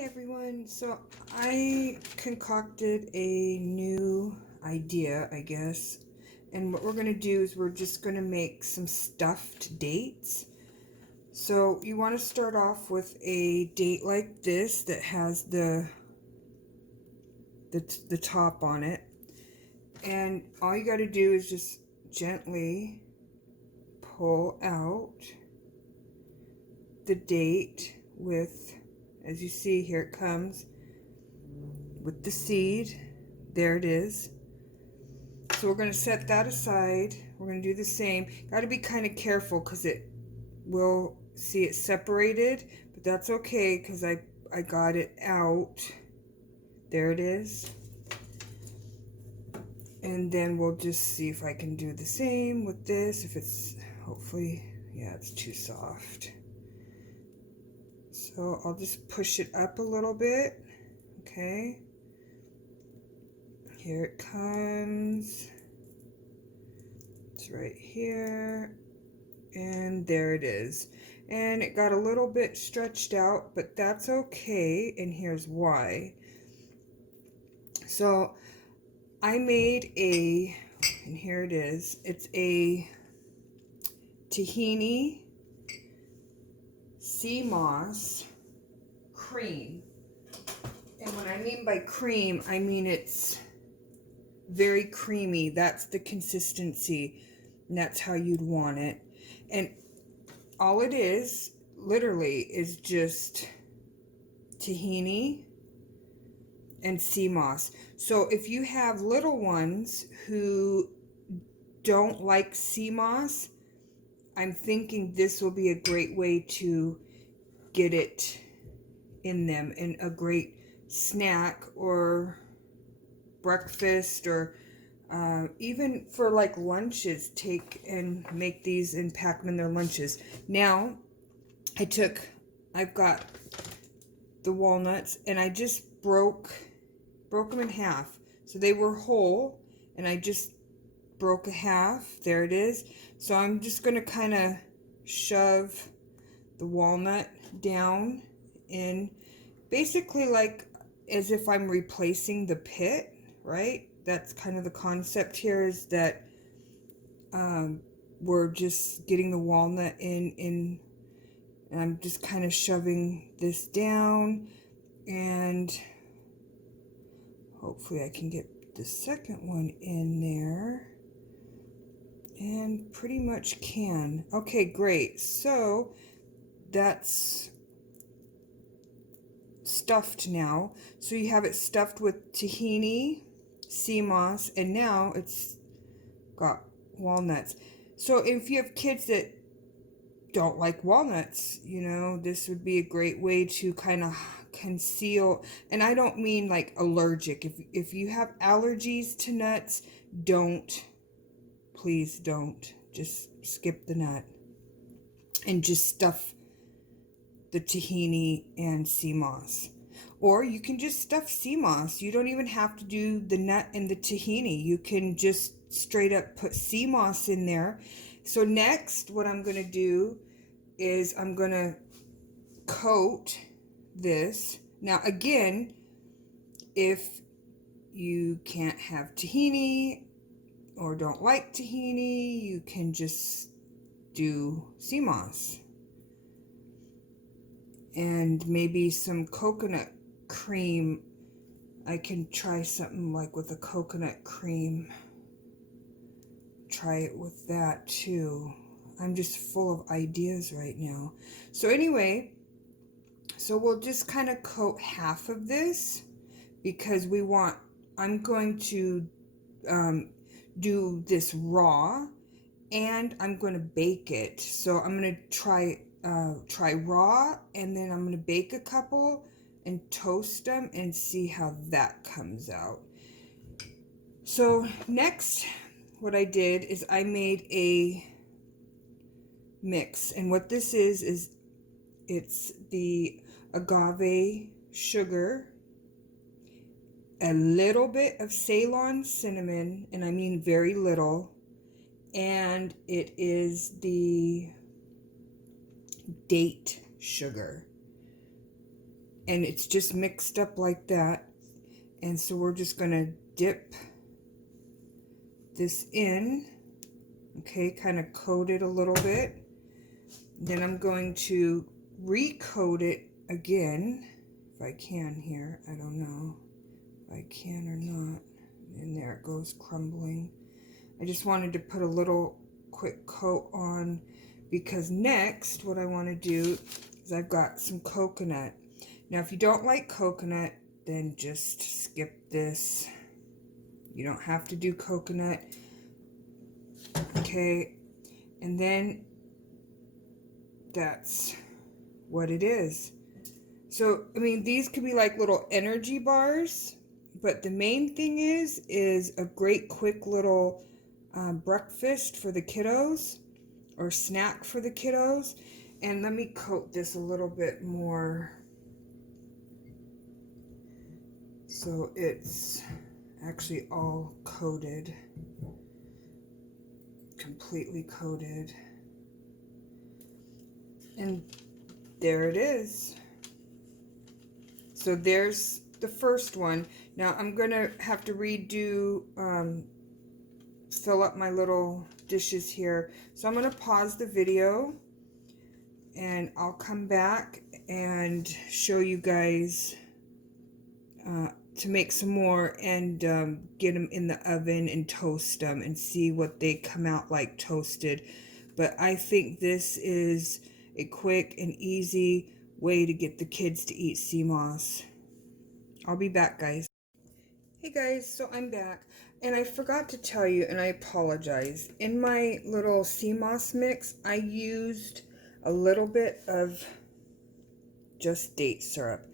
Hi everyone. So I concocted a new idea, I guess. And what we're going to do is we're just going to make some stuffed dates. So you want to start off with a date like this that has the top on it. And all you got to do is just gently pull out the date with, as you see, here it comes with the seed. There it is. So we're going to set that aside. We're going to do the same. Got to be kind of careful because it will see it separated, but that's okay because I got it out. There it is. And then we'll just see if I can do the same with this. If it's, hopefully, yeah, it's too soft. So I'll just push it up a little bit. Okay. Here it comes. It's right here. And there it is. And it got a little bit stretched out, but that's okay. And here's why. So I made and here it is. It's a tahini Seamoss cream. And what I mean by cream, I mean it's very creamy. That's the consistency, and that's how you'd want it. And all it is, literally, is just tahini and sea moss. So if you have little ones who don't like sea moss, I'm thinking this will be a great way to get it in them, and a great snack or breakfast, or even for like lunches. Take and make these and pack them in their lunches. Now I've got the walnuts, and I just broke them in half. So they were whole, and I just broke a half. There it is. So I'm just going to kind of shove the walnut down in, basically like as if I'm replacing the pit, right? That's kind of the concept here, is that we're just getting the walnut in, and I'm just kind of shoving this down, and hopefully I can get the second one in there, and pretty much can. Okay, great. So that's stuffed now. So you have it stuffed with tahini, sea moss, and now it's got walnuts. So if you have kids that don't like walnuts, you know, this would be a great way to kind of conceal. And I don't mean like allergic. If you have allergies to nuts, please don't. Just skip the nut and just stuff the tahini and sea moss. Or you can just stuff sea moss. You don't even have to do the nut and the tahini. You can just straight up put sea moss in there. So next, what I'm going to do is I'm going to coat this. Now again, if you can't have tahini or don't like tahini, you can just do sea moss. And maybe some coconut cream. I can try something like with a coconut cream. Try it with that too. I'm just full of ideas right now. So anyway, so we'll just kind of coat half of this, because I'm going to do this raw, and I'm going to bake it. So I'm going to try raw, and then I'm going to bake a couple and toast them and see how that comes out. So next, what I did is I made a mix, and what this is it's the agave sugar, a little bit of Ceylon cinnamon, and I mean very little, and it is the date sugar. and it's just mixed up like that. And so we're just going to dip this in, okay, kind of coat it a little bit. Then I'm going to recoat it again, if I can here. I don't know if I can or not. And there it goes, crumbling. I just wanted to put a little quick coat on, because next what I want to do is I've got some coconut. Now if you don't like coconut, then just skip this. You don't have to do coconut. Okay, and then that's what it is. So I mean, these could be like little energy bars, but the main thing is a great quick little breakfast for the kiddos, or snack for the kiddos. And let me coat this a little bit more so it's actually all coated, completely coated. And there it is. So there's the first one. Now I'm gonna have to redo, fill up my little dishes here. So I'm gonna pause the video and I'll come back and show you guys to make some more and get them in the oven and toast them and see what they come out like toasted. But I think this is a quick and easy way to get the kids to eat Seamoss. I'll be back, guys. Hey guys, so I'm back, and I forgot to tell you, and I apologize. In my little Seamoss mix, I used a little bit of just date syrup,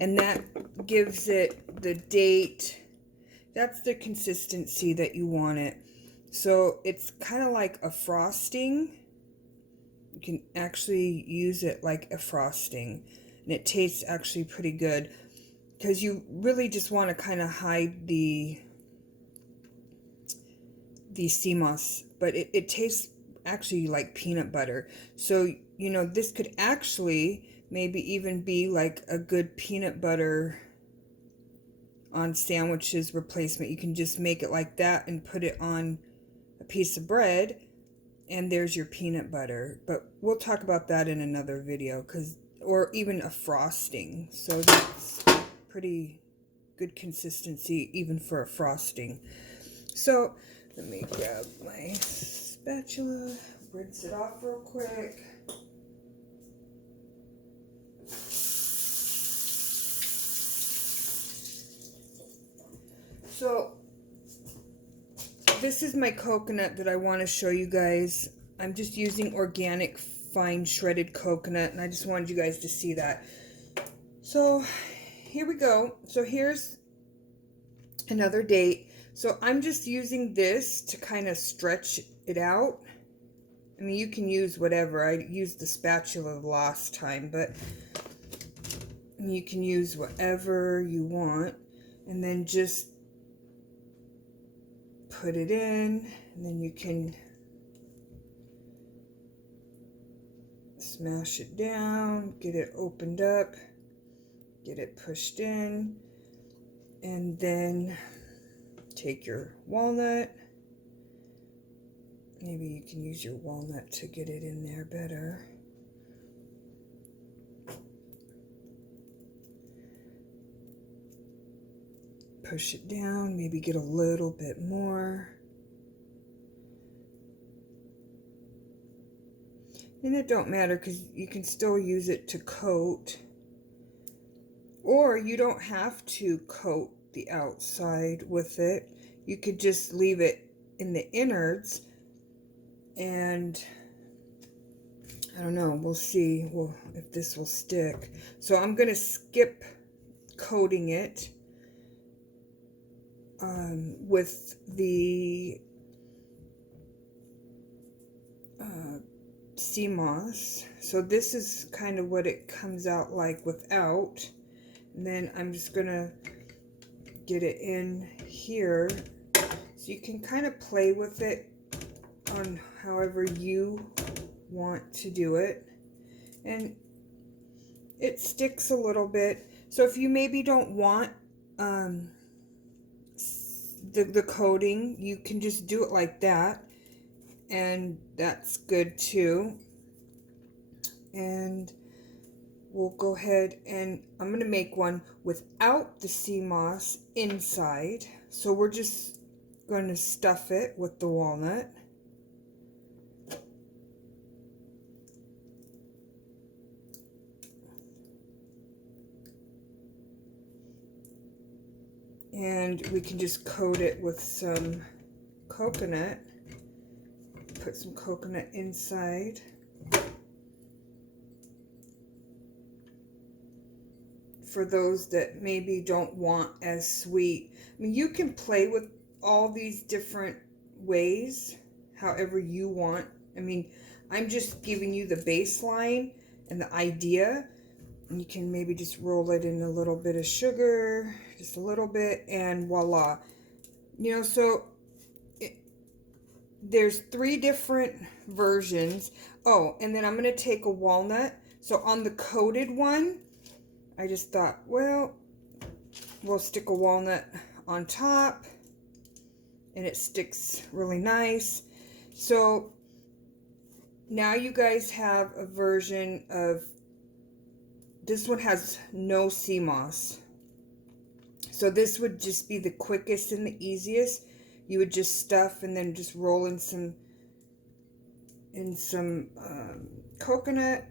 and that gives it the date. That's the consistency that you want it. So it's kind of like a frosting. You can actually use it like a frosting, and it tastes actually pretty good, because you really just want to kind of hide the Seamoss, but it tastes actually like peanut butter. So, you know, this could actually maybe even be like a good peanut butter on sandwiches replacement. You can just make it like that and put it on a piece of bread, and there's your peanut butter. But we'll talk about that in another video, or even a frosting. So that's pretty good consistency even for a frosting. So let me grab my spatula, rinse it off real quick. So this is my coconut that I want to show you guys. I'm just using organic fine shredded coconut, and I just wanted you guys to see that. So here we go. So here's another date. So I'm just using this to kind of stretch it out. I mean, you can use whatever. I used the spatula last time, but you can use whatever you want. And then just put it in, and then you can smash it down, get it opened up, get it pushed in, and then take your walnut. Maybe you can use your walnut to get it in there better. Push it down, maybe get a little bit more. And it don't matter, because you can still use it to coat. Or you don't have to coat the outside with it. You could just leave it in the innards, and I don't know, we'll see if this will stick. So I'm going to skip coating it with the Seamoss. So this is kind of what it comes out like without. And then I'm just going to get it in here. So you can kind of play with it on however you want to do it. And it sticks a little bit. So if you maybe don't want the coating, you can just do it like that, and that's good too. And we'll go ahead and I'm going to make one without the Seamoss inside. So we're just going to stuff it with the walnut. And we can just coat it with some coconut. Put some coconut inside. For those that maybe don't want as sweet. I mean, you can play with all these different ways, however you want. I mean, I'm just giving you the baseline and the idea. And you can maybe just roll it in a little bit of sugar, just a little bit, and voila. You know, so there's 3 different versions. Oh, and then I'm going to take a walnut. So on the coated one, I just thought, well, we'll stick a walnut on top, and it sticks really nice. So now you guys have a version of, this one has no Seamoss. So this would just be the quickest and the easiest. You would just stuff and then just roll in some coconut.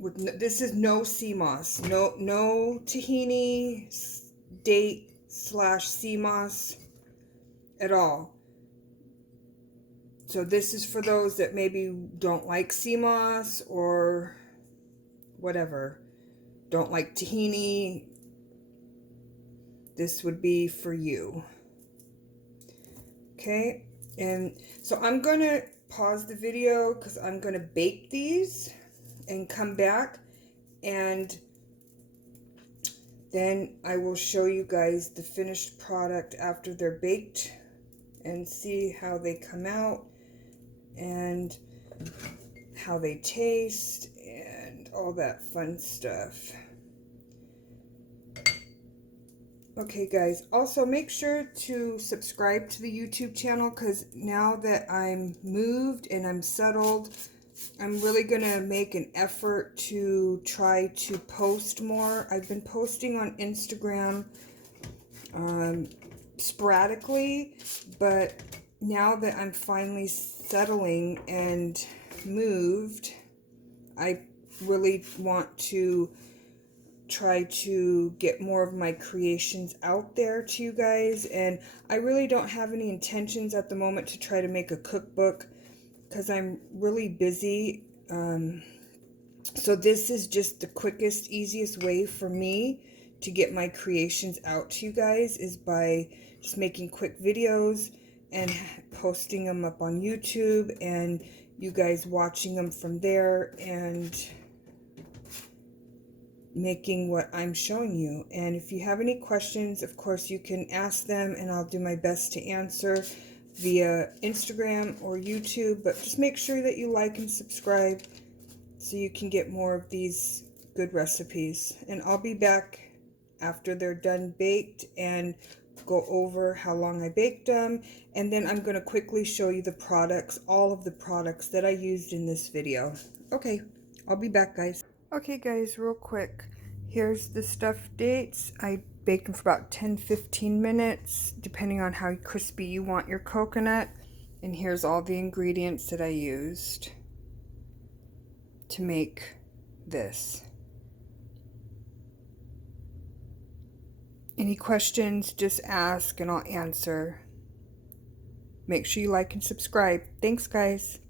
This is no Seamoss, no tahini, date / Seamoss at all. So this is for those that maybe don't like Seamoss or whatever, don't like tahini. This would be for you. Okay, and so I'm gonna pause the video because I'm gonna bake these and come back, and then I will show you guys the finished product after they're baked and see how they come out and how they taste and all that fun stuff. Okay guys, also make sure to subscribe to the YouTube channel, because now that I'm moved and I'm settled, I'm really going to make an effort to try to post more. I've been posting on Instagram sporadically, but now that I'm finally settling and moved, I really want to try to get more of my creations out there to you guys. And I really don't have any intentions at the moment to try to make a cookbook, because I'm really busy. So this is just the quickest, easiest way for me to get my creations out to you guys, is by just making quick videos and posting them up on YouTube, and you guys watching them from there and making what I'm showing you. And if you have any questions, of course you can ask them, and I'll do my best to answer via Instagram or YouTube. But just make sure that you like and subscribe so you can get more of these good recipes. And I'll be back after they're done baked and go over how long I baked them, and then I'm going to quickly show you the products, all of the products that I used in this video. Okay, I'll be back guys. Okay guys, real quick, here's the stuffed dates. I baked them for about 10-15 minutes, depending on how crispy you want your coconut. And here's all the ingredients that I used to make this. Any questions, just ask and I'll answer. Make sure you like and subscribe. Thanks guys.